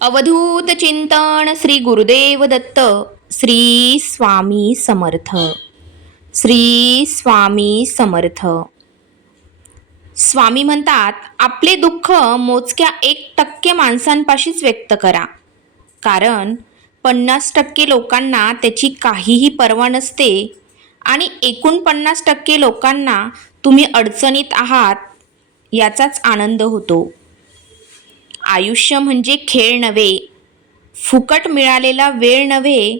अवधूत चिंतन श्री गुरुदेव दत्त. श्री स्वामी समर्थ. श्री स्वामी समर्थ. स्वामी म्हणतात, आपले दुःख मोजक्या 1% माणसांपाशीच व्यक्त करा, कारण 50% लोकांना त्याची काहीही पर्वा नसते आणि 49% लोकांना तुम्ही अडचणीत आहात याचाच आनंद होतो. आयुष्य म्हणजे खेळ नव्हे, फुकट मिळालेला वेळ नव्हे.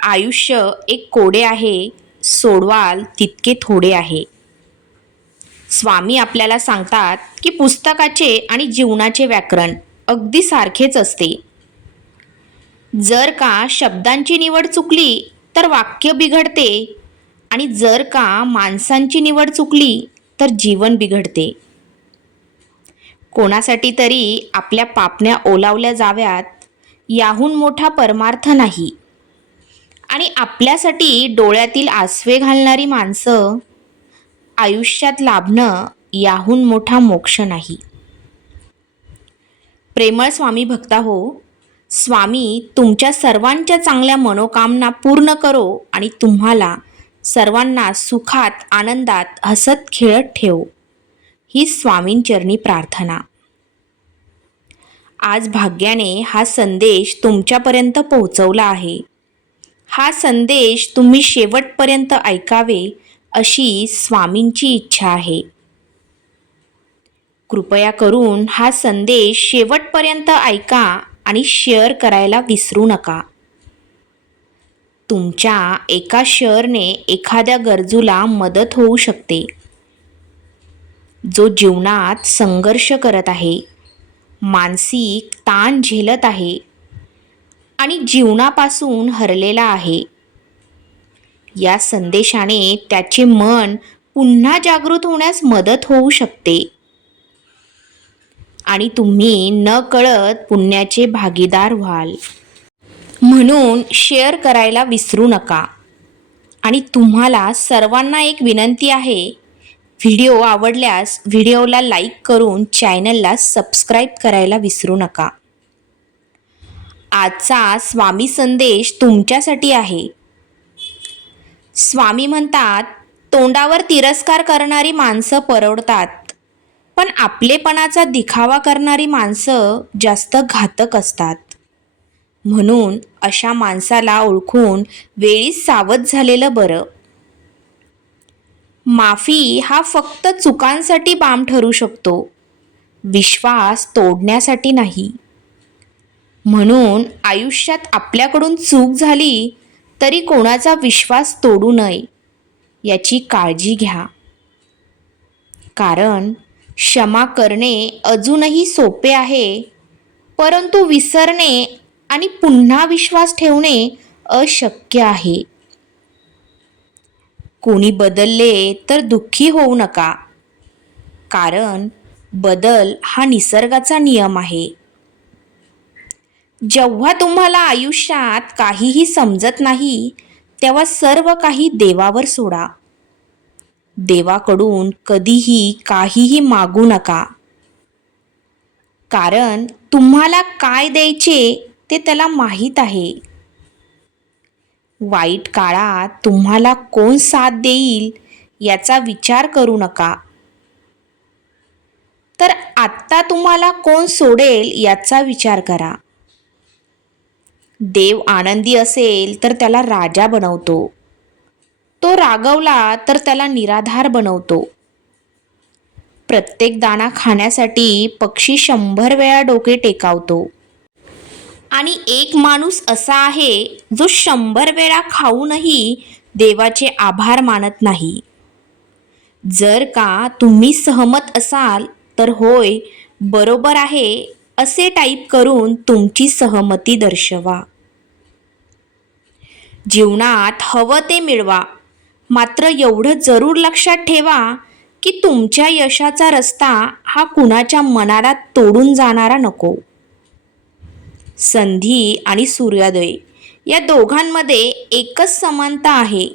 आयुष्य एक कोडे आहे, सोडवाल तितके थोडे आहे. स्वामी आपल्याला सांगतात की पुस्तकाचे आणि जीवनाचे व्याकरण अगदी सारखेच असते. जर का शब्दांची निवड चुकली तर वाक्य बिघडते, आणि जर का माणसांची निवड चुकली तर जीवन बिघडते. कोणासाठी तरी आपल्या पापण्या ओलावल्या जाव्यात याहून मोठा परमार्थ नाही, आणि आपल्यासाठी डोळ्यातील आसवे घालणारी माणसं आयुष्यात लाभणं याहून मोठा मोक्ष नाही. प्रेमळ स्वामी भक्ता हो, स्वामी तुमच्या सर्वांच्या चांगल्या मनोकामना पूर्ण करो आणि तुम्हाला सर्वांना सुखात आनंदात हसत खेळत ठेवो, ही स्वामींचरणी प्रार्थना. आज भाग्याने हा संदेश तुमच्यापर्यंत पोहोचवला आहे. हा संदेश तुम्ही शेवटपर्यंत ऐकावे अशी स्वामींची इच्छा आहे. कृपया करून हा संदेश शेवटपर्यंत ऐका आणि शेअर करायला विसरू नका. तुमच्या एका शेअरने एखाद्या गरजूला मदत होऊ शकते, जो जीवनात संघर्ष करत आहे, मानसिक ताण झेलत आहे आणि जीवनापासून हरलेला आहे. या संदेशाने त्याचे मन पुन्हा जागृत होण्यास मदत होऊ शकते आणि तुम्ही नकळत पुण्याचे भागीदार व्हाल. म्हणून शेअर करायला विसरू नका. आणि तुम्हाला सर्वांना एक विनंती आहे, व्हिडिओ आवडल्यास व्हिडिओला लाईक करून चॅनलला सबस्क्राईब करायला विसरू नका. आजचा स्वामी संदेश तुमच्यासाठी आहे. स्वामी म्हणतात, तोंडावर तिरस्कार करणारी माणसं परवडतात, पण आपलेपणाचा दिखावा करणारी माणसं जास्त घातक असतात. म्हणून अशा माणसाला ओळखून वेळीच सावध झालेलं बरं. माफी हा फक्त चुकांसाठी बाम ठरू शकतो, विश्वास तोडण्यासाठी नाही. म्हणून आयुष्यात आपल्याकडून चूक झाली तरी कोणाचा विश्वास तोडू नये याची काळजी घ्या. कारण क्षमा करणे अजूनही सोपे आहे, परंतु विसरणे आणि पुन्हा विश्वास ठेवणे अशक्य आहे. कोणी बदलले तर दुःखी होऊ नका, कारण बदल हा निसर्गाचा नियम आहे. जेव्हा तुम्हाला आयुष्यात काहीही समजत नाही, तेव्हा सर्व काही देवावर सोडा. देवाकडून कधीही काहीही मागू नका, कारण तुम्हाला काय द्यायचे ते त्याला माहीत आहे. वाईट काळात तुम्हाला कोण साथ देईल याचा विचार करू नका, तर आत्ता तुम्हाला कोण सोडेल याचा विचार करा. देव आनंदी असेल तर त्याला राजा बनवतो, तो रागवला तर त्याला निराधार बनवतो. प्रत्येक दाणा खाण्यासाठी पक्षी 100 वेळा डोके टेकावतो, आणि एक माणूस असा आहे जो 100 वेळा खाऊनही देवाचे आभार मानत नाही. जर का तुम्ही सहमत असाल तर होय, बरोबर आहे असे टाईप करून तुमची सहमती दर्शवा. जीवनात हवं ते मिळवा, मात्र एवढं जरूर लक्षात ठेवा की तुमच्या यशाचा रस्ता हा कुणाच्या मनाला तोडून जाणारा नको. संधी आणि सूर्योदय या दोघांमध्ये एकच समानता आहे,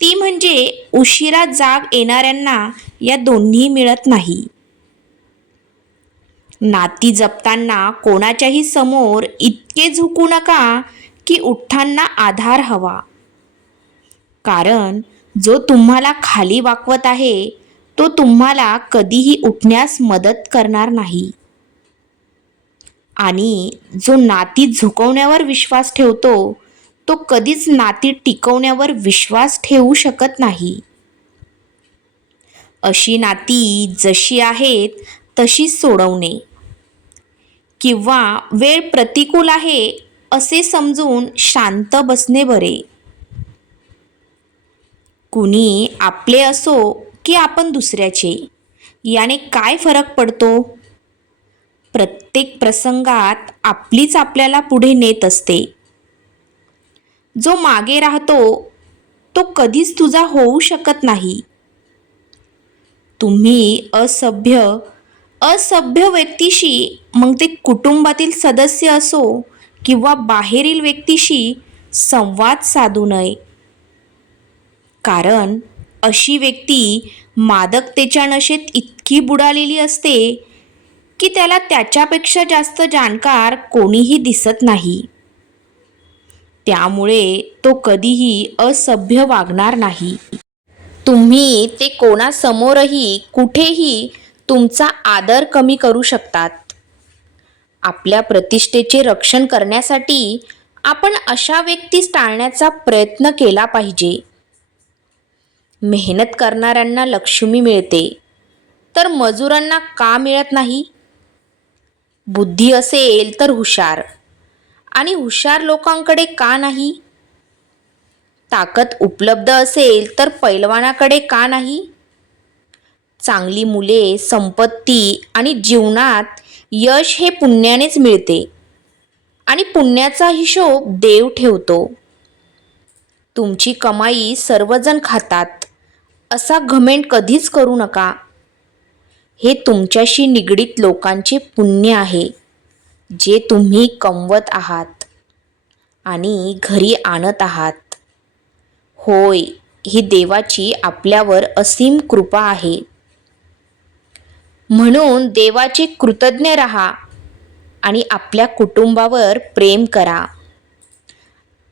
ती म्हणजे उशिरा जाग येणाऱ्यांना या दोन्ही मिळत नाही. नाती जपताना कोणाच्याही समोर इतके झुकू नका की उठताना आधार हवा. कारण जो तुम्हाला खाली वाकवत आहे तो तुम्हाला कधीही उठण्यास मदत करणार नाही. आणि जो नाती झुकवण्यावर विश्वास ठेवतो तो कधीच नाती टिकवण्यावर विश्वास ठेवू शकत नाही. अशी नाती जशी आहेत तशीच सोडवणे किंवा वेळ प्रतिकूल आहे असे समजून शांत बसणे बरे. कुणी आपले असो की आपण दुसऱ्याचे, याने काय फरक पडतो? प्रत्येक प्रसंगात आपलीच आपल्याला पुढे नेत असते. जो मागे राहतो तो कधीच तुझा होऊ शकत नाही. तुम्ही असभ्य व्यक्तीशी, मग ते कुटुंबातील सदस्य असो किंवा बाहेरील व्यक्तीशी, संवाद साधू नये. कारण अशी व्यक्ती मादकतेच्या नशेत इतकी बुडालेली असते की त्याला त्याच्यापेक्षा जास्त जाणकार कोणीही दिसत नाही. त्यामुळे तो कधीही असभ्य वागणार नाही. तुम्ही ते कोणासमोरही कुठेही तुमचा आदर कमी करू शकतात. आपल्या प्रतिष्ठेचे रक्षण करण्यासाठी आपण अशा व्यक्तीस टाळण्याचा प्रयत्न केला पाहिजे. मेहनत करणाऱ्यांना लक्ष्मी मिळते तर मजुरांना का मिळत नाही? बुद्धी असेल तर हुशार, आणि हुशार लोकांकडे का नाही? ताकद उपलब्ध असेल तर पैलवानाकडे का नाही? चांगली मुले, संपत्ती आणि जीवनात यश हे पुण्यानेच मिळते आणि पुण्याचा हिशोब देव ठेवतो. तुमची कमाई सर्वजण खातात असा घमेंड कधीच करू नका. हे तुमच्याशी निगडीत लोकांचे पुण्य आहे जे तुम्ही कमवत आहात आणि घरी आणत आहात. होय, ही देवाची आपल्यावर असीम कृपा आहे. म्हणून देवाचे कृतज्ञ राहा आणि आपल्या कुटुंबावर प्रेम करा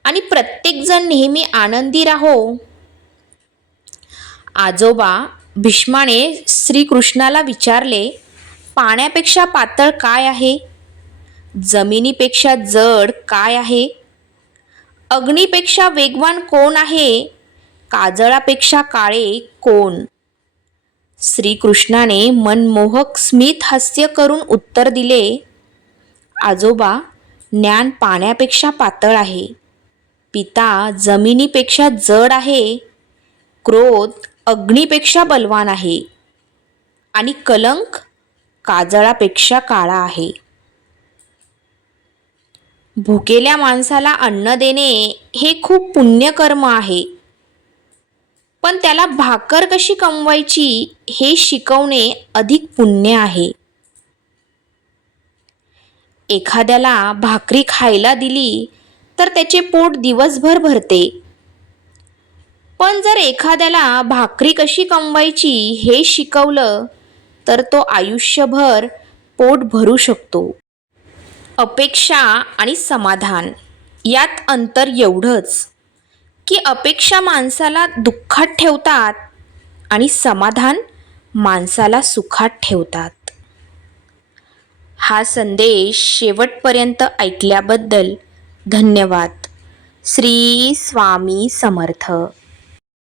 आणि प्रत्येकजण नेहमी आनंदी राहो. आजोबा भीष्माने श्रीकृष्णाला विचारले, पाण्यापेक्षा पातळ काय आहे? जमिनीपेक्षा जड काय आहे? अग्नीपेक्षा वेगवान कोण आहे? काजळापेक्षा काळे कोण? श्रीकृष्णाने मनमोहक स्मित हास्य करून उत्तर दिले, आजोबा, ज्ञान पाण्यापेक्षा पातळ आहे. पिता जमिनीपेक्षा जड आहे. क्रोध अग्नीपेक्षा बलवान आहे आणि कलंक काजळापेक्षा काळा आहे. भुकेल्या माणसाला अन्न देणे हे खूप पुण्यकर्म आहे, पण त्याला भाकर कशी कमवायची हे शिकवणे अधिक पुण्य आहे. एखाद्याला भाकरी खायला दिली तर त्याचे पोट दिवसभर भरते, पण जर एखाद्याला भाकरी कशी कमवायची हे शिकवलं तर तो आयुष्यभर पोट भरू शकतो. अपेक्षा आणि समाधान यात अंतर एवढंच की अपेक्षा माणसाला दुःखात ठेवतात आणि समाधान माणसाला सुखात ठेवतात. हा संदेश शेवटपर्यंत ऐकल्याबद्दल धन्यवाद. श्री स्वामी समर्थ.